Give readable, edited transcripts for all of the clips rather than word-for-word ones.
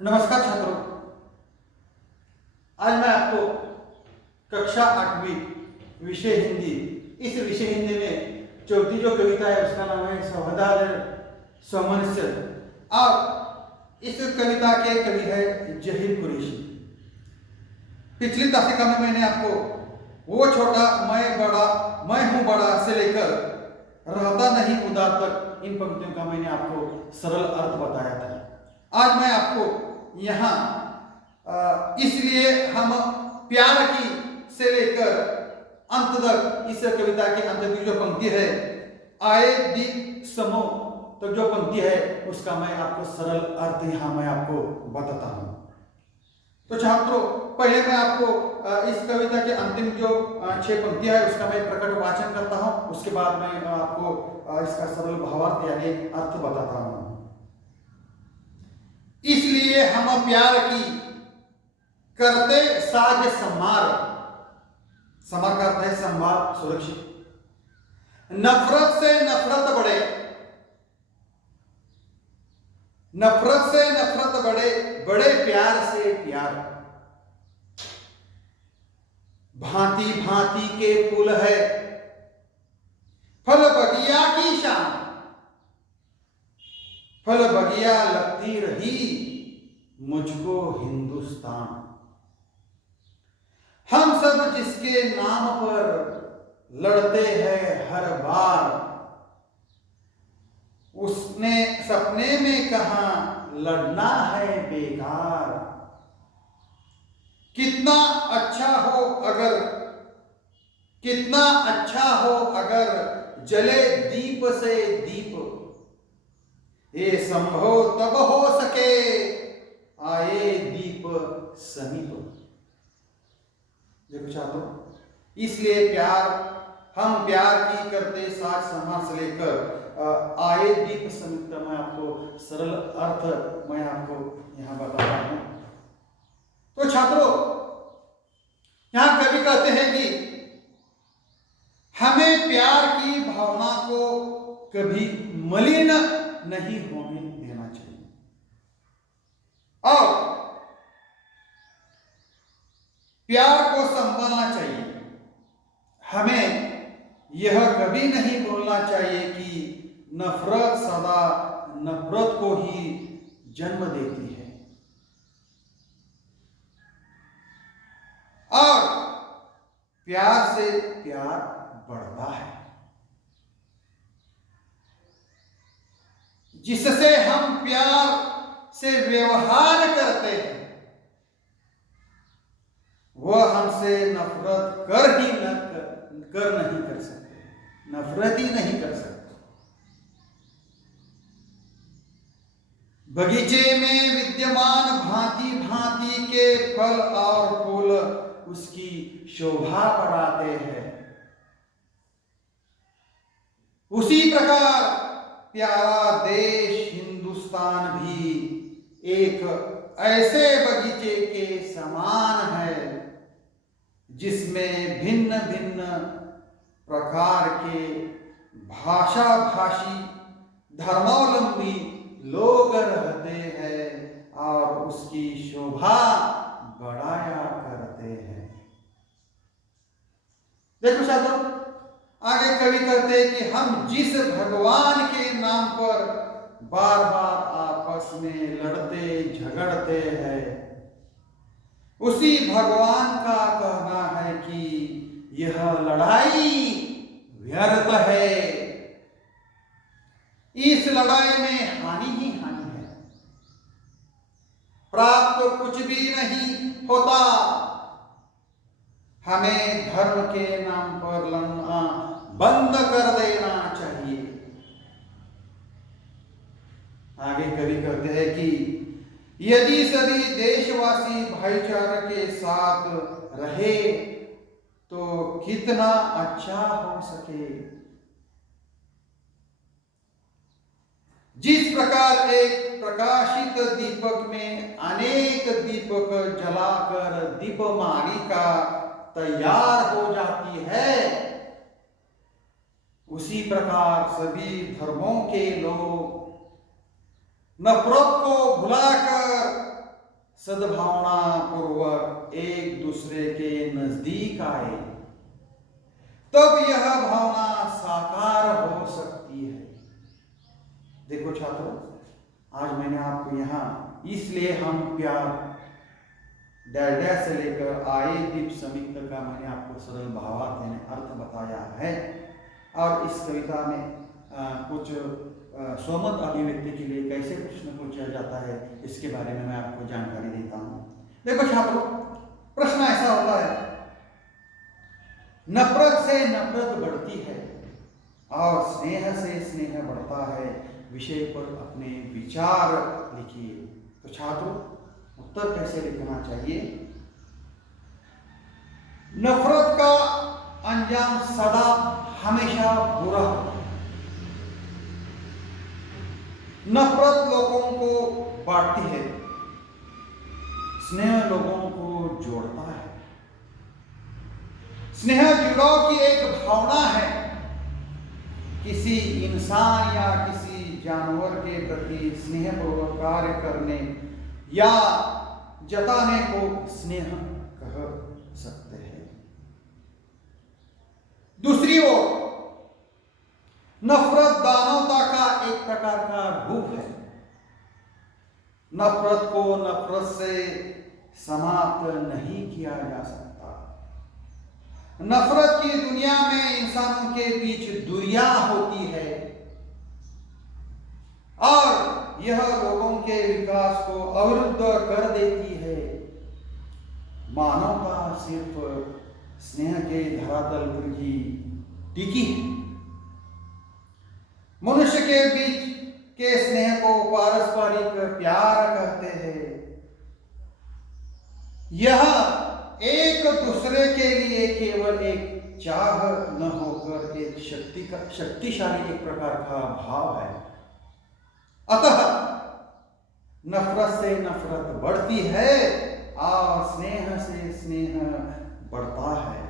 नमस्कार छात्रों। आज मैं आपको कक्षा 8वीं विषय हिंदी, इस विषय हिंदी में चौथी जो कविता है उसका नाम है सौहदार स्वमनस्य और इस कविता के कवि है जहीर कुरैशी। पिछली तासिका में मैंने आपको वो छोटा मैं हूं बड़ा से लेकर रहता नहीं उदार तक इन पंक्तियों का मैंने आपको सरल अर्थ बताया था। आज मैं आपको यहाँ इसलिए हम प्यार की से लेकर अंत तक इस कविता के अंत की जो पंक्ति है आए दीप समो तक जो पंक्ति है उसका मैं आपको सरल अर्थ यहाँ मैं आपको बताता हूँ। तो छात्रों, पहले मैं आपको इस कविता के अंतिम जो 6 पंक्तियां है उसका मैं प्रकट वाचन करता हूँ, उसके बाद मैं आपको इसका सरल भावार्थ यानी अर्थ बताता हूँ। इसलिए हम प्यार की करते साज संभार, संभार का अर्थ है संभार सुरक्षित, नफरत से नफरत बढ़े, नफरत से नफरत बढ़े, बड़े प्यार से प्यार, भांति भांति के फूल है फल बगिया की शान, फल बगिया लगती रही मुझको हिंदुस्तान, हम सब जिसके नाम पर लड़ते हैं हर बार, उसने सपने में कहा लड़ना है बेकार, कितना अच्छा हो अगर, कितना अच्छा हो अगर जले दीप से दीप, ये संभव तब हो सके आए दीप समीप। देखो छात्रों, इसलिए प्यार हम प्यार की करते साज संभार से लेकर आए दीप समीप का मैं आपको सरल अर्थ मैं आपको यहाँ बता रहा हूँ। तो छात्रों, यहाँ कवि कहते हैं कि हमें प्यार की भावना को कभी मलिन नहीं होने देना चाहिए और प्यार को संभालना चाहिए। हमें यह कभी नहीं बोलना चाहिए कि नफरत सदा नफरत को ही जन्म देती है और प्यार से प्यार बढ़ता है, जिससे हम प्यार से व्यवहार करते हैं वह हमसे नफरत कर ही नहीं कर सकते, नफरत ही नहीं कर सकते। बगीचे में विद्यमान भांति भांति के फल और फूल उसकी शोभा बढ़ाते हैं, उसी प्रकार प्यारा देश हिंदुस्तान भी एक ऐसे बगीचे के समान है जिसमें भिन्न भिन्न प्रकार के भाषा भाषी धर्मावलंबी लोग रहते हैं और उसकी शोभा बढ़ाया करते हैं। देखो छात्रों, आगे कवि कहते हैं कि हम जिस भगवान के नाम पर बार बार आपस में लड़ते झगड़ते हैं उसी भगवान का कहना है कि यह लड़ाई व्यर्थ है, इस लड़ाई में हानि ही हानि है, प्राप्त कुछ भी नहीं होता, हमें धर्म के नाम पर लड़ना बंद कर देना चाहिए। आगे कवि कहते हैं कि यदि सभी देशवासी भाईचारे के साथ रहे तो कितना अच्छा हो सके। जिस प्रकार एक प्रकाशित दीपक में अनेक दीपक जलाकर दीपमालिका तैयार हो जाती है, उसी प्रकार सभी धर्मों के लोग नफरत को भुलाकर सद्भावना पूर्वक एक दूसरे के नजदीक आए, तब यह भावना साकार हो सकती है। देखो छात्रों, आज मैंने आपको यहाँ इसलिए हम प्यार डैडा से लेकर आए दीप समित का मैंने आपको सरल भावार्थ यानी अर्थ बताया है। और इस कविता में कुछ स्वमत अभिव्यक्ति के लिए कैसे प्रश्न पूछा जाता है इसके बारे में मैं आपको जानकारी देता हूँ। देखो छात्रों, प्रश्न ऐसा होता है, नफरत से नफरत बढ़ती है और स्नेह से स्नेह बढ़ता है, विषय पर अपने विचार लिखिए। तो छात्रों, उत्तर कैसे लिखना चाहिए? नफरत का अंजाम सदा हमेशा बुरा होता है। नफरत लोगों को बांटती है, स्नेह लोगों को जोड़ता है। स्नेह जुड़ाव की एक भावना है, किसी इंसान या किसी जानवर के प्रति स्नेहपूर्वक कार्य करने या जताने को स्नेह कह सकते हैं। दूसरी ओर नफरत दानवता का एक प्रकार का रूप है। नफरत को नफरत से समाप्त नहीं किया जा सकता। नफरत की दुनिया में इंसानों के बीच दूरियां होती है और यह लोगों के विकास को अवरुद्ध कर देती है। मानवता सिर्फ स्नेह के धरातल पर ही टिकी है। मनुष्य के बीच के स्नेह को पारस्परिक प्यार कहते हैं। यह एक दूसरे के लिए केवल एक चाह न होकर एक शक्तिशाली एक प्रकार का भाव है। अतः नफरत से नफरत बढ़ती है और स्नेह से स्नेह बढ़ता है।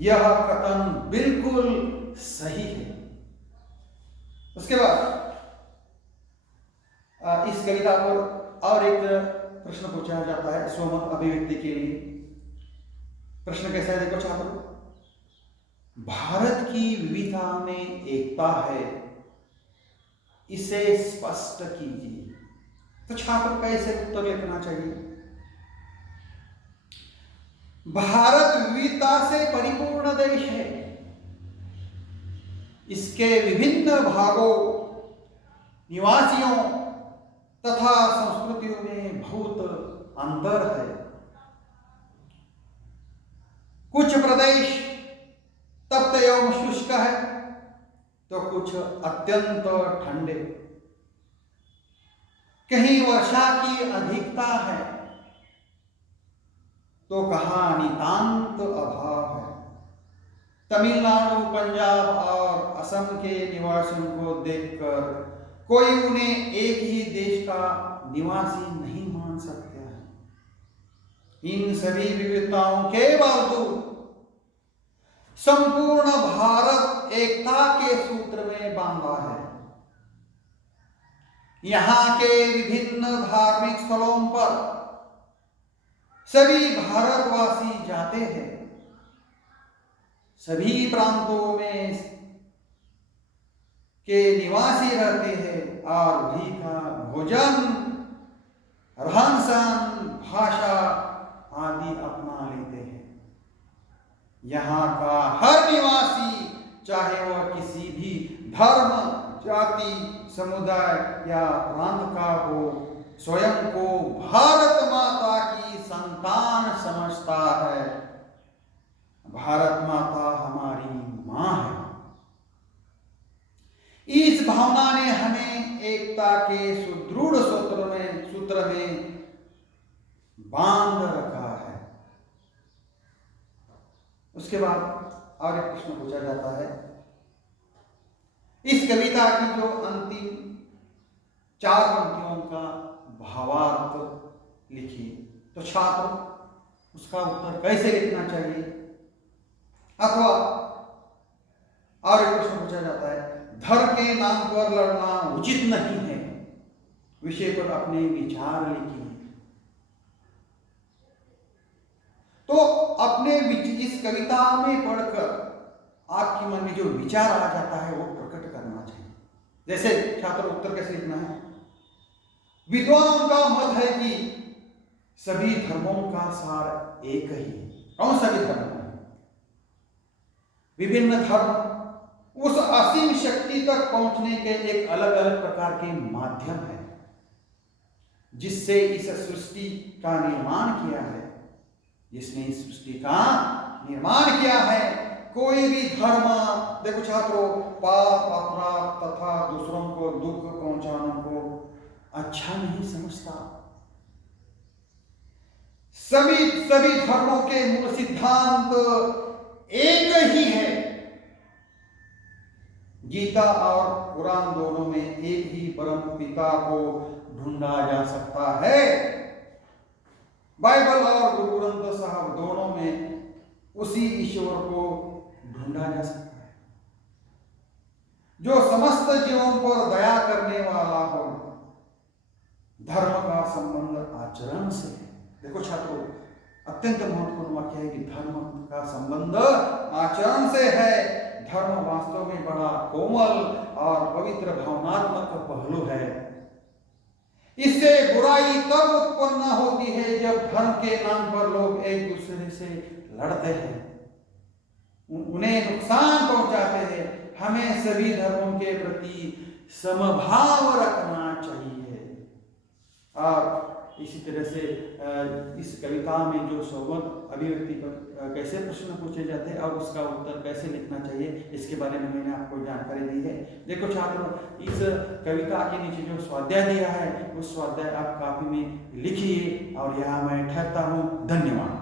यह कथन बिल्कुल सही है। उसके बाद इस कविता पर और एक प्रश्न पूछा जाता है स्वमत अभिव्यक्ति के लिए। प्रश्न कैसा है, देखो छात्रों, भारत की विविधता में एकता है, इसे स्पष्ट कीजिए। तो छात्र कैसे उत्तर लिखना चाहिए? भारत विविधता से परिपूर्ण देश है। इसके विभिन्न भागों, निवासियों तथा संस्कृतियों में बहुत अंतर है। कुछ प्रदेश तप्त एवं शुष्क है तो कुछ अत्यंत ठंडे। कहीं वर्षा की अधिकता है तो कहाँ नितांत अभाव है। तमिलनाडु, पंजाब और असम के निवासियों को देखकर कोई उन्हें एक ही देश का निवासी नहीं मान सकता है। इन सभी विविधताओं के बावजूद संपूर्ण भारत एकता के सूत्र में बांधा है। यहाँ के विभिन्न धार्मिक स्थलों पर सभी भारतवासी जाते हैं। सभी प्रांतों में के निवासी रहते हैं और भी का भोजन, रहन सहन, भाषा आदि अपना लेते हैं। यहाँ का हर निवासी, चाहे वह किसी भी धर्म, जाति, समुदाय या प्रांत का हो, स्वयं को भारत माता की संतान समझता है। भारत माता हमारी मां है। इस भावना ने हमें एकता के सुदृढ़ सूत्र में बांध रखा है। उसके बाद और एक प्रश्न पूछा जाता है, इस कविता की जो अंतिम 4 पंक्तियों का भावार्थ लिखिए। तो छात्र उसका उत्तर कैसे लिखना चाहिए? अथवा और एक प्रश्न पूछा जाता है, धर्म के नाम पर लड़ना उचित नहीं है। विषय पर अपने विचार लिखिए। तो अपने इस कविता में पढ़कर आपके मन में जो विचार आ जाता है वो प्रकट करना चाहिए। जैसे छात्र उत्तर कैसे लिखना है? विद्वान का मत है कि सभी धर्मों का सार एक ही है। कौन सभी धर्म है? विभिन्न धर्म उस असीम शक्ति तक पहुंचने के एक अलग अलग प्रकार के माध्यम है जिससे इस सृष्टि का निर्माण किया है। जिसने इस सृष्टि का निर्माण किया है, कोई भी धर्म, देखो छात्रों, पाप, अपराध तथा दूसरों को दुख पहुंचाने को अच्छा नहीं समझता। सभी धर्मों के मूल सिद्धांत एक ही है। गीता और कुरान दोनों में एक ही परम पिता को ढूंढा जा सकता है। बाइबल और गुरु ग्रंथ साहब दोनों में उसी ईश्वर को ढूंढा जा सकता है जो समस्त जीवों पर दया करने वाला हो। धर्म का संबंध आचरण से है। देखो छात्रों, अत्यंत महत्वपूर्ण वाक्य है कि धर्म का संबंध आचरण से है। धर्म वास्तव में बड़ा कोमल और पवित्र भावनात्मक पहलू है। इससे बुराई तब उत्पन्न होती है जब धर्म के नाम पर लोग एक दूसरे से लड़ते हैं, उन्हें नुकसान पहुंचाते हैं। हमें सभी धर्मों के प्रति समभाव रखना चाहिए। और इसी तरह से इस कविता में जो सोबत अभिव्यक्ति पर कैसे प्रश्न पूछे जाते हैं और उसका उत्तर कैसे लिखना चाहिए, इसके बारे में मैंने आपको जानकारी दी है। देखो छात्रों, इस कविता के नीचे जो स्वाध्याय दिया है उस स्वाध्याय आप कॉपी में लिखिए और यहाँ मैं ठहरता हूँ। धन्यवाद।